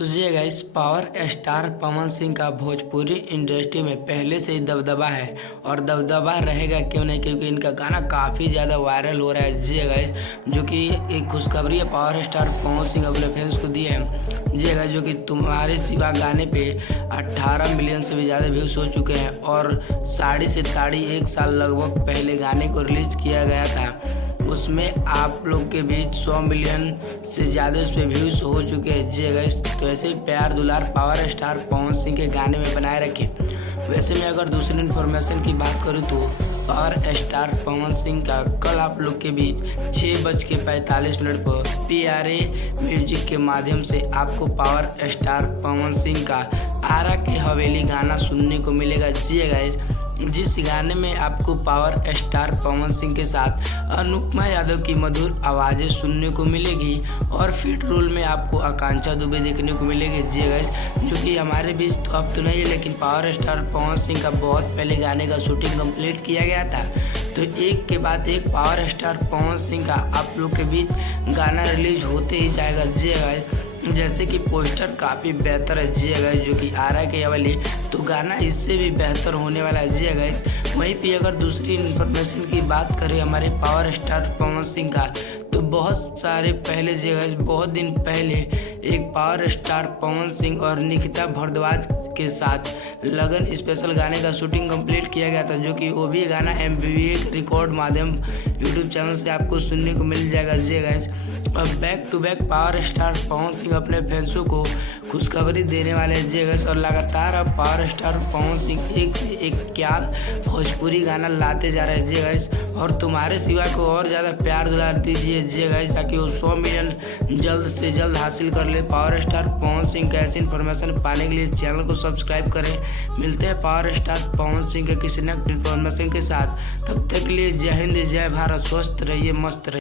तो ये guys power star Pawan Singh का भोजपुरी इंडस्ट्री में पहले से ही दबदबा है और दबदबा रहेगा क्यों नहीं, क्योंकि इनका गाना काफ़ी ज़्यादा वायरल हो रहा है। जी गाइस, जो कि एक खुशखबरी है पावर स्टार पवन सिंह अपने फैंस को दी है। जी गाइस, जो कि तुम्हारे सिवा गाने पे 18 मिलियन से भी ज़्यादा व्यूज़ हो चुके हैं और साड़ी से ताड़ी 1 साल लगभग पहले गाने को रिलीज किया गया था। उसमें आप लोग के बीच 100 मिलियन से ज़्यादा उस पर व्यूज़ हो चुके हैं। जी गाइस, तो ऐसे ही प्यार दुलार पावर स्टार पवन सिंह के गाने में बनाए रखें। वैसे मैं अगर दूसरी इन्फॉर्मेशन की बात करूँ तो पावर स्टार पवन सिंह का कल आप लोग के बीच 6:45 पर PRA म्यूजिक के माध्यम से आपको पावर स्टार पवन सिंह का आरा की हवेली गाना सुनने को मिलेगा। जी गाइस, जिस गाने में आपको पावर स्टार पवन सिंह के साथ अनुपमा यादव की मधुर आवाज़ें सुनने को मिलेगी और फीड रोल में आपको आकांक्षा दुबे देखने को मिलेगी। जी गाइस, जो कि हमारे बीच तो अब तो नहीं है, लेकिन पावर स्टार पवन सिंह का बहुत पहले गाने का शूटिंग कंप्लीट किया गया था। तो एक के बाद एक पावर स्टार पवन सिंह का आप लोग के बीच गाना रिलीज होते ही जाएगा। जी गाइस, जैसे कि पोस्टर काफ़ी बेहतर है। जी गाइस, जो कि आरा के हवाले तो गाना इससे भी बेहतर होने वाला है। जी गाइस, वहीं पे अगर दूसरी इन्फॉर्मेशन की बात करें हमारे पावर स्टार पवन सिंह का, तो बहुत सारे पहले जी गाइस, बहुत दिन पहले एक पावर स्टार पवन सिंह और निकिता भारद्वाज के साथ लगन स्पेशल गाने का शूटिंग कंप्लीट किया गया था, जो कि वो भी गाना MVV रिकॉर्ड माध्यम यूट्यूब चैनल से आपको सुनने को मिल जाएगा। जी गाइस, अब back to back power star Pawan Singh अपने फैंसों को खुशखबरी देने वाले हैं। जी गाइस, और लगातार अब पावर स्टार पवन सिंह एक से एक क्या भोजपुरी गाना लाते जा रहे हैं। जी गाइस, और तुम्हारे सिवा को और ज़्यादा प्यार दुलार दीजिए। जी गाइस, ताकि वो 100 मिलियन जल्द से जल्द हासिल कर ले। पावर स्टार पवन सिंह का ऐसी इन्फॉर्मेशन पाने के लिए चैनल को सब्सक्राइब करें। मिलते हैं पावर स्टार पवन सिंह के किसी न इन्फॉर्मेशन के साथ। तब तक के लिए जय हिंद, जय भारत, स्वस्थ रहिए, मस्त रहिए।